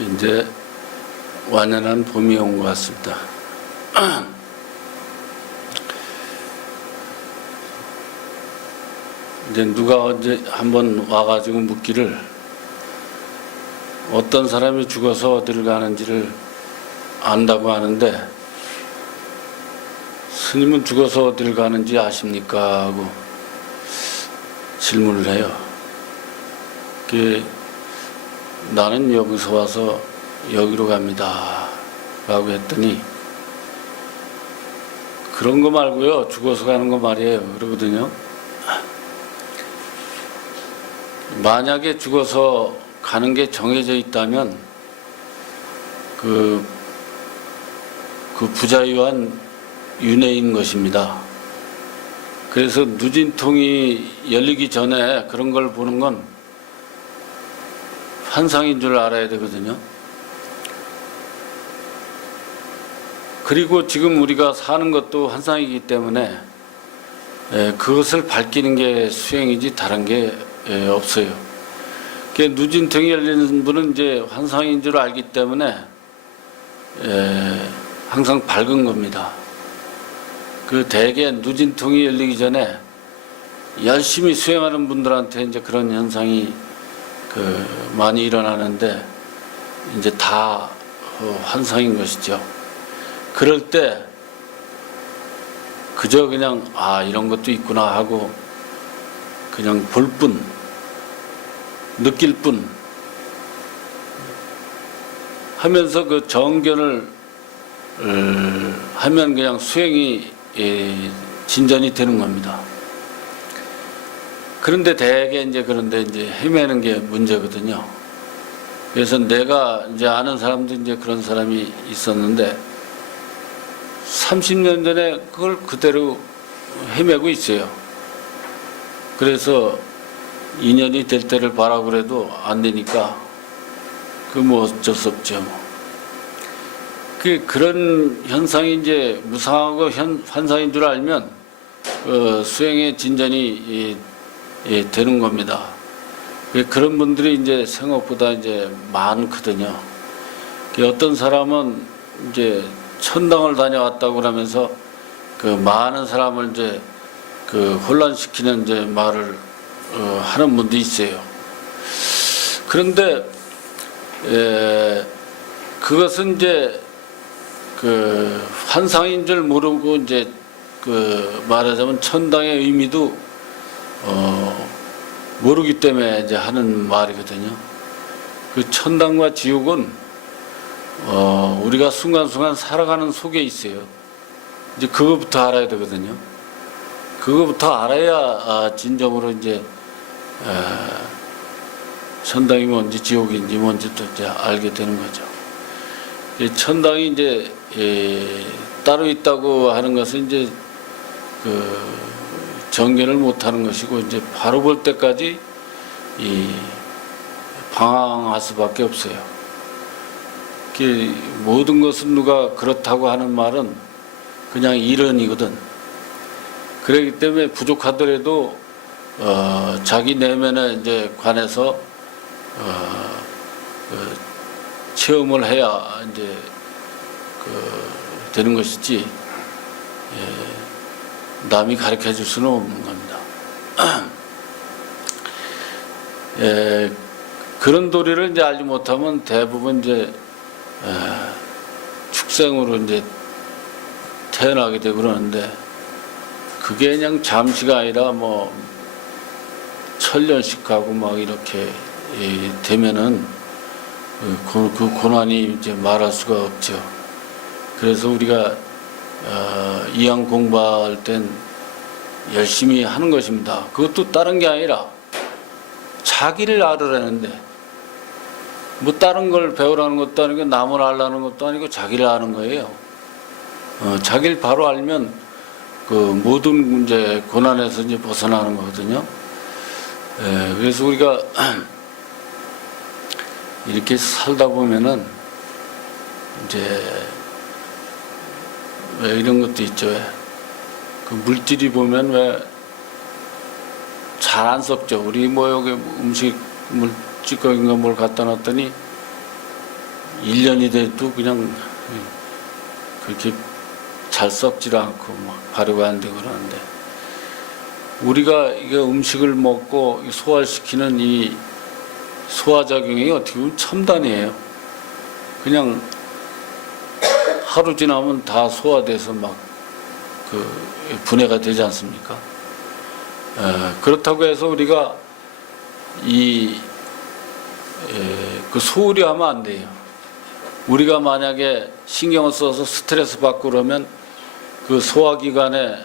이제 완연한 봄이 온 것 같습니다. 이제 누가 언제 한번 와가지고 묻기를 어떤 사람이 죽어서 어디를 가는지를 안다고 하는데 스님은 죽어서 어디를 가는지 아십니까? 하고 질문을 해요. 나는 여기서 와서 여기로 갑니다 라고 했더니 그런 거 말고요, 죽어서 가는 거 말이에요 그러거든요. 만약에 죽어서 가는 게 정해져 있다면 그 부자유한 윤회인 것입니다. 그래서 누진통이 열리기 전에 그런 걸 보는 건 환상인 줄 알아야 되거든요. 그리고 지금 우리가 사는 것도 환상이기 때문에 그것을 밝히는 게 수행이지 다른 게 없어요. 누진통이 열리는 분은 이제 환상인 줄 알기 때문에 항상 밝은 겁니다. 대개 누진통이 열리기 전에 열심히 수행하는 분들한테 이제 그런 현상이 많이 일어나는데 이제 다 환상인 것이죠. 그럴 때 그저 그냥 이런 것도 있구나 하고 그냥 볼 뿐, 느낄 뿐 하면서 그 정견을 하면 그냥 수행이 진전이 되는 겁니다. 그런데 대개 이제 헤매는 게 문제거든요. 그래서 내가 이제 아는 사람도 이제 그런 사람이 있었는데 30년 전에 그걸 그대로 헤매고 있어요. 그래서 인연이 될 때를 바라고 그래도 안 되니까 뭐 어쩔 수 없죠. 그런 현상이 이제 무상하고 환상인 줄 알면 수행의 진전이 되는 겁니다. 그런 분들이 이제 생각보다 이제 많거든요. 어떤 사람은 이제 천당을 다녀왔다고 그러면서 많은 사람을 이제 혼란시키는 이제 말을 하는 분도 있어요. 그런데 그것은 이제 환상인 줄 모르고 이제 말하자면 천당의 의미도 모르기 때문에 이제 하는 말이거든요. 천당과 지옥은 우리가 순간순간 살아가는 속에 있어요. 이제 그거부터 알아야 되거든요. 그거부터 알아야 진정으로 이제 천당이 뭔지 지옥인지 뭔지도 이제 알게 되는 거죠. 천당이 이제 따로 있다고 하는 것은 이제 정견을 못하는 것이고 이제 바로 볼 때까지 방황할 수밖에 없어요. 모든 것은 누가 그렇다고 하는 말은 그냥 이론이거든. 그렇기 때문에 부족하더라도 자기 내면에 이제 관해서 체험을 해야 이제 되는 것이지 남이 가르쳐 줄 수는 없는 겁니다. 그런 도리를 이제 알지 못하면 대부분 이제 축생으로 이제 태어나게 되고 그러는데 그게 그냥 잠시가 아니라 뭐 천년씩 가고 막 이렇게 되면은 그 고난이 이제 말할 수가 없죠. 그래서 우리가 이왕 공부할 땐 열심히 하는 것입니다. 그것도 다른 게 아니라 자기를 알으라는데 뭐 다른 걸 배우라는 것도 아니고 남을 알라는 것도 아니고 자기를 아는 거예요. 자기를 바로 알면 모든 이제 고난에서 이제 벗어나는 거거든요. 그래서 우리가 이렇게 살다 보면은 이제 왜 이런 것도 있죠. 물질이 보면 왜 잘 안 썩죠. 우리 뭐 여기 음식 찌꺼기인가 뭘 갖다 놨더니 1년이 돼도 그냥 그렇게 잘 썩질 않고 막 발효가 안 되고 그러는데, 우리가 이게 음식을 먹고 소화시키는 이 소화작용이 어떻게 보면 첨단이에요. 그냥 하루 지나면 다 소화돼서 막 그 분해가 되지 않습니까? 그렇다고 해서 우리가 그 소홀히 하면 안 돼요. 우리가 만약에 신경을 써서 스트레스 받고 그러면 그 소화기관에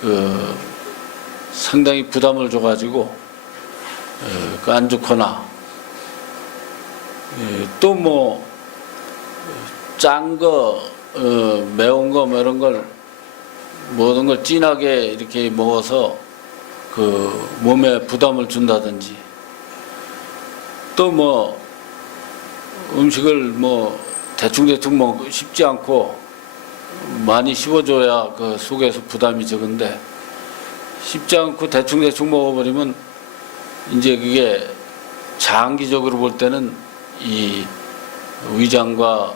그 상당히 부담을 줘가지고 그 안 좋거나, 또 뭐 짠 거, 매운 거 뭐 이런 걸 모든 걸 진하게 이렇게 먹어서 그 몸에 부담을 준다든지, 또 뭐 음식을 뭐 대충대충 먹고 쉽지 않고 많이 씹어줘야 그 속에서 부담이 적은데, 쉽지 않고 대충대충 먹어버리면 이제 그게 장기적으로 볼 때는 이 위장과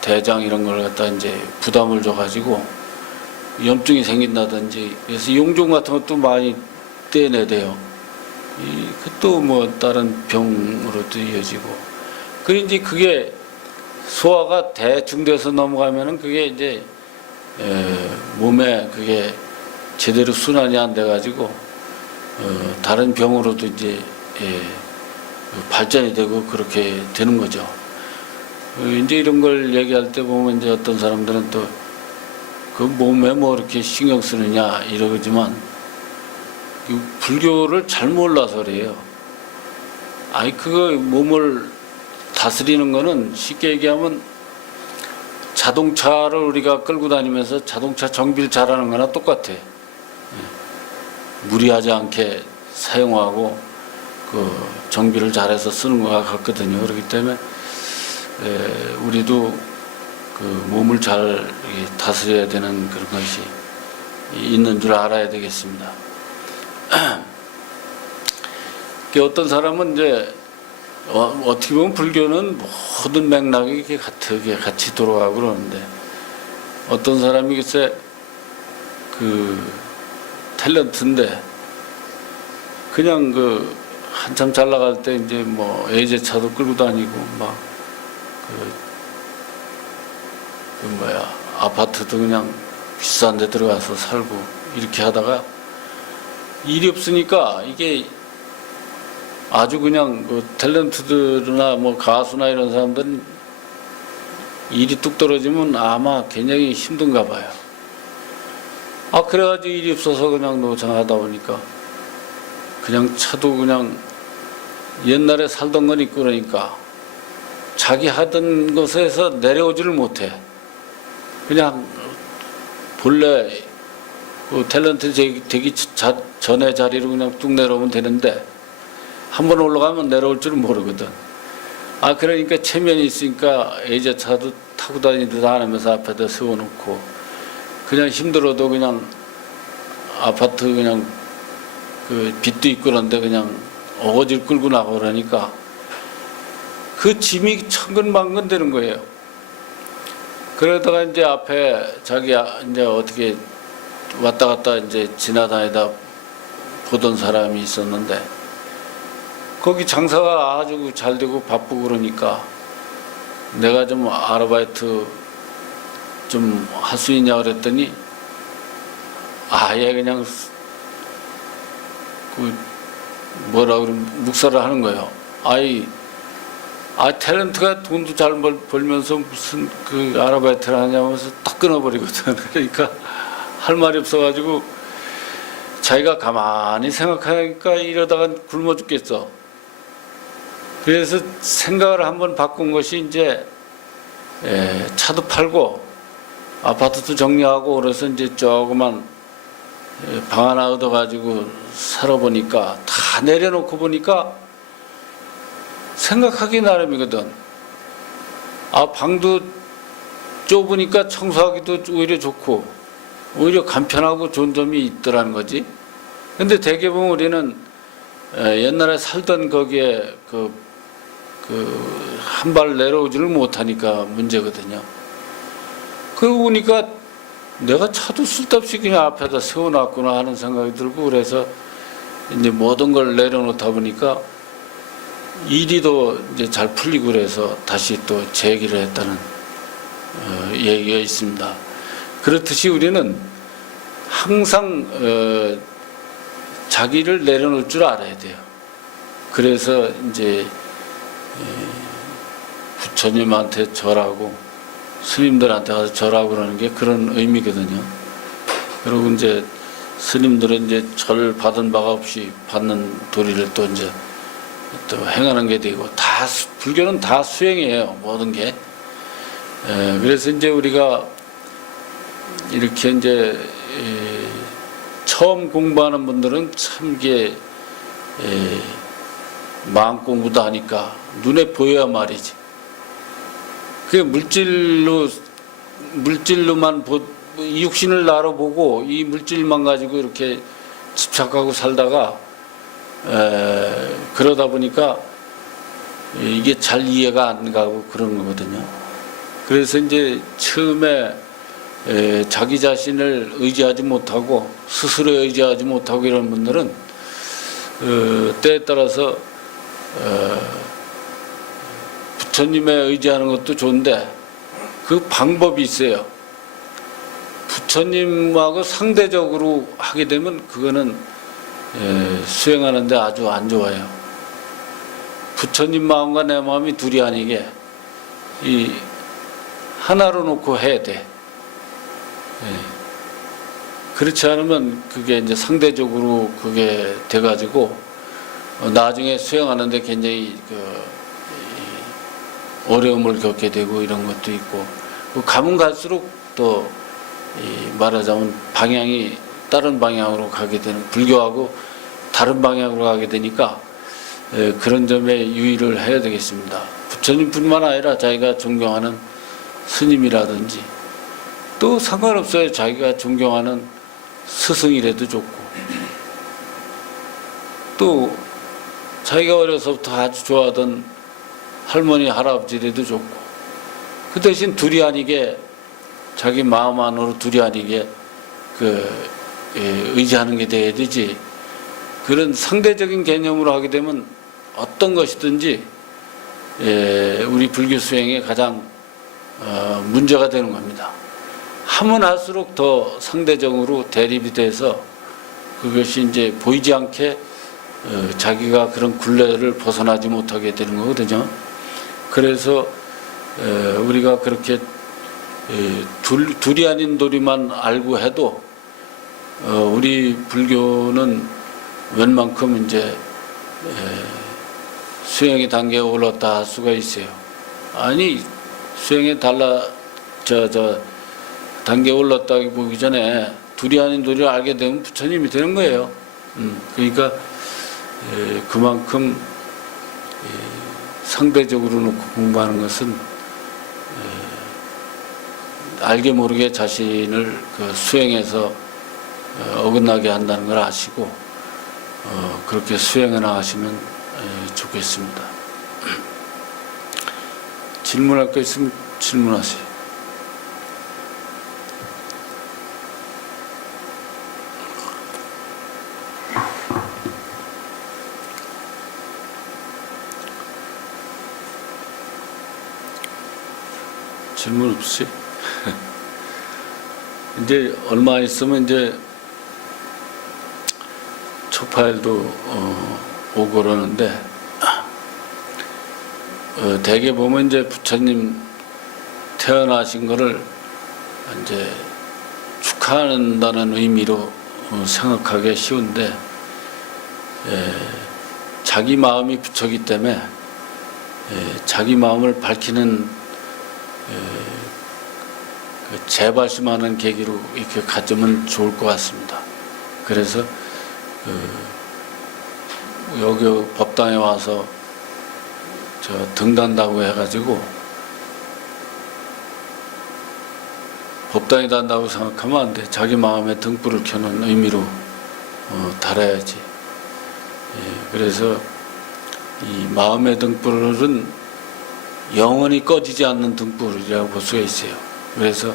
대장 이런 걸 갖다 이제 부담을 줘가지고 염증이 생긴다든지, 그래서 용종 같은 것도 많이 떼내대요. 또 뭐 다른 병으로도 이어지고. 그래 이제 그게 소화가 대충 돼서 넘어가면은 그게 이제 몸에 그게 제대로 순환이 안 돼가지고 다른 병으로도 이제 발전이 되고 그렇게 되는 거죠. 이제 이런 걸 얘기할 때 보면 이제 어떤 사람들은 또 그 몸에 뭐 이렇게 신경 쓰느냐 이러지만, 불교를 잘 몰라서 그래요. 아니 그거 몸을 다스리는 거는 쉽게 얘기하면 자동차를 우리가 끌고 다니면서 자동차 정비를 잘하는 거나 똑같아. 무리하지 않게 사용하고 그 정비를 잘해서 쓰는 것 같거든요. 그렇기 때문에 우리도 그 몸을 잘 다스려야 되는 그런 것이 있는 줄 알아야 되겠습니다. 어떤 사람은 이제 어떻게 보면 불교는 모든 맥락이 이렇게 같이 돌아가고 그러는데, 어떤 사람이 글쎄 그 탤런트인데 그냥 그 한참 잘 나갈 때 이제 뭐 애제차도 끌고 다니고 막 아파트도 그냥 비싼 데 들어가서 살고 이렇게 하다가 일이 없으니까 이게 아주 그냥 그 탤런트들이나 뭐 가수나 이런 사람들은 일이 뚝 떨어지면 아마 굉장히 힘든가 봐요. 그래가지고 일이 없어서 그냥 노장하다 보니까 그냥 차도 그냥 옛날에 살던 건 있고 그러니까 자기 하던 곳에서 내려오지를 못해. 그냥 본래 그 탤런트 되기 전에 자리로 그냥 뚝 내려오면 되는데, 한번 올라가면 내려올 줄은 모르거든. 그러니까 체면이 있으니까 애자차도 타고 다니듯 안 하면서 앞에다 세워놓고 그냥 힘들어도 그냥 아파트 그냥 그 빚도 있고 그런데 그냥 어거지를 끌고 나가고 그러니까 그 짐이 천근만근 되는 거예요. 그러다가 이제 앞에 자기 이제 어떻게 왔다 갔다 이제 지나다니다 보던 사람이 있었는데, 거기 장사가 아주 잘 되고 바쁘고 그러니까 내가 좀 아르바이트 좀 할 수 있냐 그랬더니 아예 그냥 그 뭐라 그러면 묵살을 하는 거예요. 탤런트가 돈도 잘 벌면서 무슨 그 아르바이트를 하냐면서 딱 끊어버리거든. 그러니까 할 말이 없어가지고 자기가 가만히 생각하니까 이러다가 굶어 죽겠어. 그래서 생각을 한번 바꾼 것이 이제 차도 팔고 아파트도 정리하고, 그래서 이제 조그만 방 하나 얻어가지고 살아보니까 다 내려놓고 보니까 생각하기 나름이거든. 방도 좁으니까 청소하기도 오히려 좋고 오히려 간편하고 좋은 점이 있더라는 거지. 근데 대개 보면 우리는 옛날에 살던 거기에 그 한 발 내려오지를 못하니까 문제거든요. 그러고 보니까 내가 차도 쓸데없이 그냥 앞에다 세워놨구나 하는 생각이 들고, 그래서 이제 모든 걸 내려놓다 보니까 일이 더 이제 잘 풀리고, 그래서 다시 또 재기를 했다는 얘기가 있습니다. 그렇듯이 우리는 항상 자기를 내려놓을 줄 알아야 돼요. 그래서 이제 부처님한테 절하고 스님들한테 가서 절하고 그러는 게 그런 의미거든요. 그리고 이제 스님들은 이제 절 받은 바가 없이 받는 도리를 또 이제 또 행하는 게 되고, 다 불교는 다 수행이에요, 모든 게. 그래서 이제 우리가 이렇게 이제 처음 공부하는 분들은 참 이게 마음 공부도 하니까 눈에 보여야 말이지. 그 물질로만 이 육신을 나로 보고 이 물질만 가지고 이렇게 집착하고 살다가 그러다 보니까 이게 잘 이해가 안 가고 그런 거거든요. 그래서 이제 처음에 자기 자신을 의지하지 못하고 스스로 의지하지 못하고 이런 분들은 때에 따라서 부처님에 의지하는 것도 좋은데 그 방법이 있어요. 부처님하고 상대적으로 하게 되면 그거는 수행하는데 아주 안 좋아요. 부처님 마음과 내 마음이 둘이 아니게 이 하나로 놓고 해야 돼. 그렇지 않으면 그게 이제 상대적으로 그게 돼가지고 나중에 수행하는데 굉장히 어려움을 겪게 되고 이런 것도 있고, 가면 갈수록 또 말하자면 방향이 다른 방향으로 가게 되는, 불교하고 다른 방향으로 가게 되니까 그런 점에 유의를 해야 되겠습니다. 부처님뿐만 아니라 자기가 존경하는 스님이라든지 또 상관없어요. 자기가 존경하는 스승이라도 좋고, 또 자기가 어려서부터 아주 좋아하던 할머니 할아버지라도 좋고, 그 대신 둘이 아니게 자기 마음 안으로 둘이 아니게 의지하는 게 돼야 되지, 그런 상대적인 개념으로 하게 되면 어떤 것이든지 우리 불교 수행에 가장 문제가 되는 겁니다. 하면 할수록 더 상대적으로 대립이 돼서 그것이 이제 보이지 않게 자기가 그런 굴레를 벗어나지 못하게 되는 거거든요. 그래서 우리가 그렇게 둘이 아닌 도리만 알고 해도 우리 불교는 웬만큼 이제 수행의 단계에 올랐다 할 수가 있어요. 아니, 수행에 단계에 올랐다기 보기 전에 둘이 아닌 도리를 알게 되면 부처님이 되는 거예요. 그러니까 그만큼 상대적으로 놓고 공부하는 것은 알게 모르게 자신을 수행에서 어긋나게 한다는 걸 아시고 그렇게 수행해 나가시면 좋겠습니다. 질문할 거 있으면 질문하세요. 질문 없이? 이제 얼마 있으면 이제 초파일도 오고 그러는데, 대개 보면 이제 부처님 태어나신 거를 이제 축하한다는 의미로 생각하기 쉬운데, 자기 마음이 부처기 때문에 자기 마음을 밝히는 재발심하는 계기로 이렇게 가지면 좋을 것 같습니다. 그래서 여기 법당에 와서 등단다고 해가지고 법당에 단다고 생각하면 안 돼. 자기 마음에 등불을 켜는 의미로 달아야지. 그래서 이 마음의 등불은 영원히 꺼지지 않는 등불이라고 볼 수가 있어요. 그래서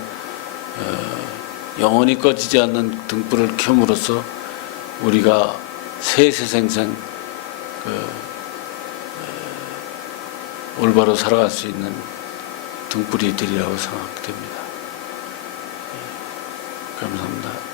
영원히 꺼지지 않는 등불을 켬으로써 우리가 세세생생 올바로 살아갈 수 있는 등불이 되리라고 생각됩니다. 감사합니다.